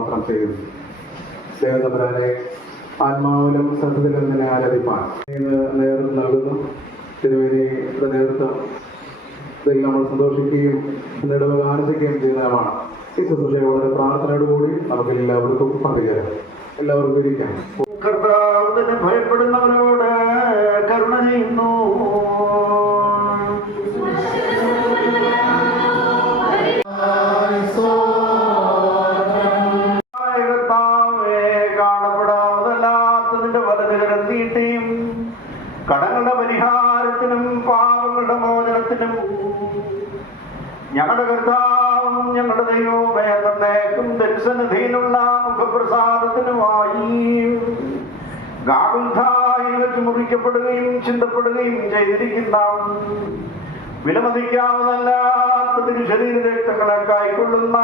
സ്തോത്രം ചെയ്യുന്നു. ദേവതപുരാനെ ആത്മാവിലും സത്യത്തിലും തന്നെ ആരാധിപ്പാൻ നേതൃത്വം നൽകുന്നു. തിരുവേദിയുടെ നേതൃത്വം ഇതിൽ നമ്മൾ സന്തോഷിക്കുകയും എന്നിടവക ആനന്ദിക്കുകയും ചെയ്യുന്നതാണ്. ഈ ശുശ്രൂഷയെ വളരെ പ്രാർത്ഥനയോടുകൂടി നമുക്ക് എല്ലാവർക്കും പങ്കുചേരാം. എല്ലാവർക്കും ഇരിക്കാം. കർത്താവിനെ ഭയപ്പെടുന്നവരോട് കരുണ ചെയ്യുന്നു. കാണപ്പെടാവുന്നല്ലാത്തതിന്റെ വലതുകരം നീട്ടിയും കടങ്ങളുടെ പരിഹാരത്തിനും പാപങ്ങളുടെ മോചനത്തിനും ഞങ്ങളുടെ കർത്താവും ഞങ്ങളുടെ ദൈവവുമേ എന്നേക്കും ദർശനധീനുള്ള മുഖപ്രസാദത്തിനുമായി ഗാഗുൽഥായിൽ വെച്ച് മുറിക്കപ്പെടുകയും ചിന്തപ്പെടുകയും ചെയ്തിരിക്കുന്ന വിലമതിക്കാവുന്നല്ലാത്ത തിരുശരീര രക്തങ്ങളെ കൈക്കൊള്ളുന്ന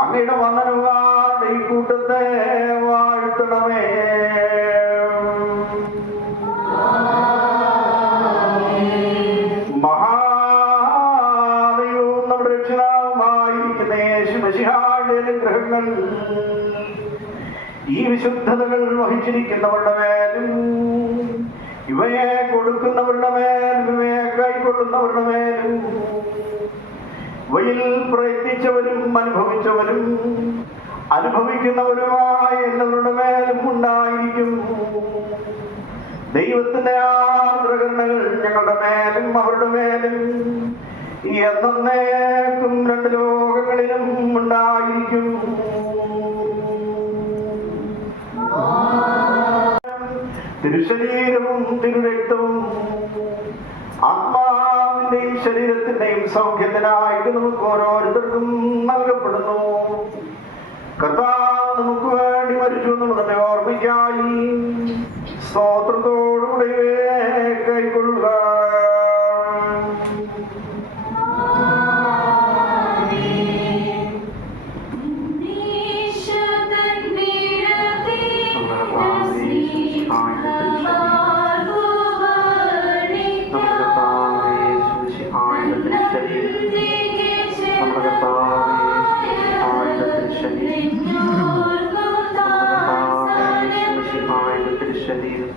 അങ്ങയുടെ വന്ദനവാന്റെ ഈ കൂട്ടത്തെ വാഴ്ത്തണമേ. മഹാദൈവവും നമ്മുടെ രക്ഷിതാവുമായിരിക്കുന്ന യേശുമശിഹായുടെ അനുഗ്രഹങ്ങൾ ഈ വിശുദ്ധതകൾ വഹിച്ചിരിക്കുന്നവരുടെ മേലും ഇവയെ കൊടുക്കുന്നവരുടെ മേലും ഇവയെ കൈക്കൊള്ളുന്നവരുടെ മേലും ഇവയിൽ പ്രയത്നിച്ചവരും അനുഭവിച്ചവരും അനുഭവിക്കുന്നവരുമായ എല്ലാവരുടെ മേലും ഉണ്ടായിരിക്കും. ദൈവത്തിന്റെ ആർദ്രകരുണകൾ ഞങ്ങളുടെ മേലും അവരുടെ മേലും എന്നേക്കും രണ്ട് ലോകങ്ങളിലും ഉണ്ടായിരിക്കും. തിരുശരീരവും തിരുരക്തവും ആത്മാവിന്റെയും ശരീരത്തിന്റെയും സൗഖ്യത്തിനായിട്ട് നമുക്ക് ഓരോരുത്തർക്കും നൽകപ്പെടുന്നു. കർത്താവ് നമുക്ക് വേണ്ടി മരിച്ചു എന്നുള്ളതിന്റെ ഓർമ്മയ്ക്കായി സ്തോത്രത്തോടുകൂടി കൈക്കൊള്ളുക. ശരീരം